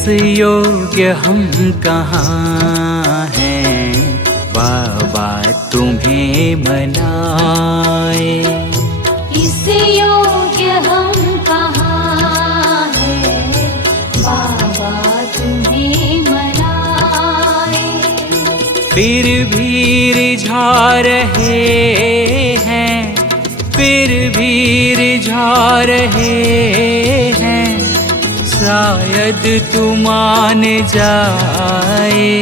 इस योग्य हम कहाँ हैं, बाबा तुम्हें मनाए। इस योग्य हम कहाँ हैं, बाबा तुम्हें मनाए। फिर भी रिझा रहे हैं, फिर भी रिझा रहे हैं, शायद तू मान जाए।